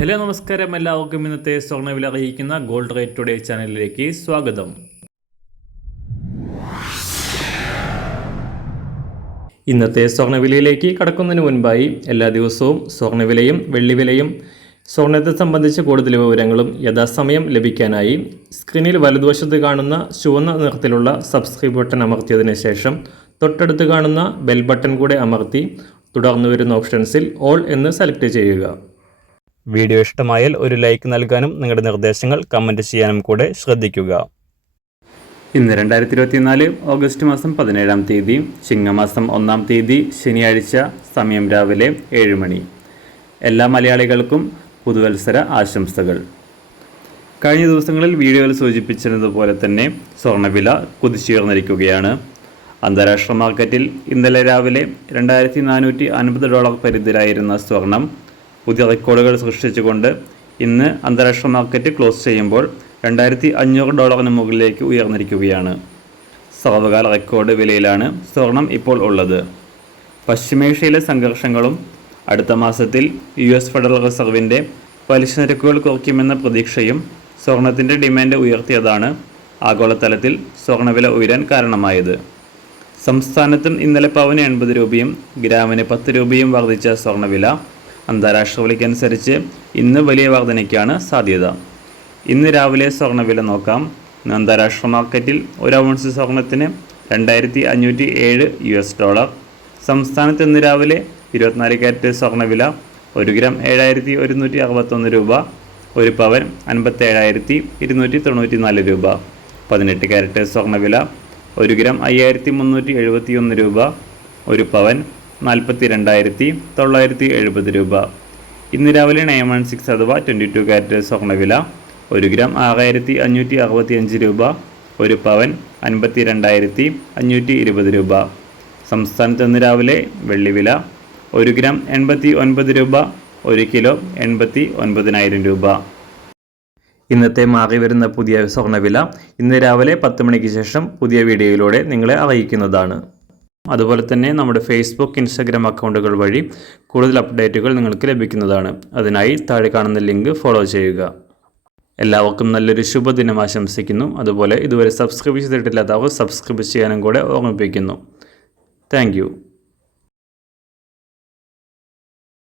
Hello നമസ്കാരം, എല്ലാവർക്കും ഇന്നത്തെ സ്വർണ്ണവില അറിയിക്കുന്ന ഗോൾഡ് റേറ്റ് ടുഡേ ചാനലിലേക്ക് സ്വാഗതം. ഇന്നത്തെ സ്വർണ്ണവിലയിലേക്ക് കടക്കുന്നതിന് മുൻപായി എല്ലാ ദിവസവും സ്വർണ്ണവിലയും വെള്ളിവിലയും സ്വർണ്ണത്തെ സംബന്ധിച്ച കൂടുതൽ വിവരങ്ങളും യഥാസമയം ലഭിക്കാനായി സ്ക്രീനിൽ വലതുവശത്ത് കാണുന്ന ചുവന്ന നിറത്തിലുള്ള സബ്സ്ക്രൈബ് ബട്ടൺ അമർത്തിയതിനു ശേഷം തൊട്ടടുത്ത് കാണുന്ന ബെൽ ബട്ടൺ കൂടെ അമർത്തി തുടർന്ന് വരുന്ന ഓപ്ഷൻസിൽ ഓൾ എന്ന് സെലക്ട് ചെയ്യുക. വീഡിയോ ഇഷ്ടമായാൽ ഒരു ലൈക്ക് നൽകാനും നിങ്ങളുടെ നിർദ്ദേശങ്ങൾ കമൻറ്റ് ചെയ്യാനും കൂടെ ശ്രദ്ധിക്കുക. ഇന്ന് 2024 ഓഗസ്റ്റ് മാസം 17-ാം തീയതി ചിങ്ങമാസം 1-ാം തീയതി ശനിയാഴ്ച, സമയം രാവിലെ 7 മണി. എല്ലാ മലയാളികൾക്കും പുതുവത്സര ആശംസകൾ. കഴിഞ്ഞ ദിവസങ്ങളിൽ വീഡിയോയിൽ സൂചിപ്പിച്ചിരുന്നതുപോലെ തന്നെ സ്വർണ്ണവില കുതിച്ചുയർന്നിരിക്കുകയാണ്. അന്താരാഷ്ട്ര മാർക്കറ്റിൽ ഇന്നലെ രാവിലെ $2450 പരിധിയിലായിരുന്ന സ്വർണം പുതിയ റെക്കോർഡുകൾ സൃഷ്ടിച്ചുകൊണ്ട് ഇന്ന് അന്താരാഷ്ട്ര മാർക്കറ്റ് ക്ലോസ് ചെയ്യുമ്പോൾ $2500 മുകളിലേക്ക് ഉയർന്നിരിക്കുകയാണ്. സർവകാല റെക്കോർഡ് വിലയിലാണ് സ്വർണം ഇപ്പോൾ ഉള്ളത്. പശ്ചിമേഷ്യയിലെ സംഘർഷങ്ങളും അടുത്ത മാസത്തിൽ US ഫെഡറൽ റിസർവിൻ്റെ പലിശ നിരക്കുകൾ കുറയ്ക്കുമെന്ന പ്രതീക്ഷയും സ്വർണത്തിൻ്റെ ഡിമാൻഡ് ഉയർത്തിയതാണ് ആഗോളതലത്തിൽ സ്വർണ്ണവില ഉയരാൻ കാരണമായത്. സംസ്ഥാനത്തും ഇന്നലെ പവന് 80 രൂപയും ഗ്രാമിന് 10 രൂപയും വർദ്ധിച്ച സ്വർണ്ണവില അന്താരാഷ്ട്ര വിലയ്ക്കനുസരിച്ച് ഇന്ന് വലിയ വർധനയ്ക്കാണ് സാധ്യത. ഇന്ന് രാവിലെ സ്വർണ്ണവില നോക്കാം. അന്താരാഷ്ട്ര മാർക്കറ്റിൽ 1 ഔൺസ് സ്വർണത്തിന് $2507. സംസ്ഥാനത്ത് ഇന്ന് രാവിലെ 24 കാരറ്റ് സ്വർണ്ണവില 1 ഗ്രാം 7161 രൂപ, 1 പവൻ 57,294 രൂപ. 18 കാരറ്റ് സ്വർണ്ണവില 1 ഗ്രാം 5371 രൂപ, 1 പവൻ 42,970 രൂപ. ഇന്ന് രാവിലെ 916 അഥവാ 22 കാരറ്റ് സ്വർണ്ണവില 1 ഗ്രാം 6565 രൂപ, 1 പവൻ 52,520 രൂപ. സംസ്ഥാനത്ത് ഇന്ന് രാവിലെ വെള്ളിവില 1 ഗ്രാം 89 രൂപ, 1 കിലോ 89,000 രൂപ. ഇന്നത്തെ മാറി വരുന്ന പുതിയ സ്വർണ്ണവില ഇന്ന് രാവിലെ 10 മണിക്ക് ശേഷം പുതിയ വീഡിയോയിലൂടെ നിങ്ങളെ അറിയിക്കുന്നതാണ്. അതുപോലെ തന്നെ നമ്മുടെ ഫേസ്ബുക്ക്, ഇൻസ്റ്റാഗ്രാം അക്കൗണ്ടുകൾ വഴി കൂടുതൽ അപ്ഡേറ്റുകൾ നിങ്ങൾക്ക് ലഭിക്കുന്നതാണ്. അതിനായി താഴെ കാണുന്ന ലിങ്ക് ഫോളോ ചെയ്യുക. എല്ലാവർക്കും നല്ലൊരു ശുഭദിനം ആശംസിക്കുന്നു. അതുപോലെ ഇതുവരെ സബ്സ്ക്രൈബ് ചെയ്തിട്ടില്ലാത്തവർ സബ്സ്ക്രൈബ് ചെയ്യാനും കൂടെ ഓർമ്മിപ്പിക്കുന്നു. താങ്ക്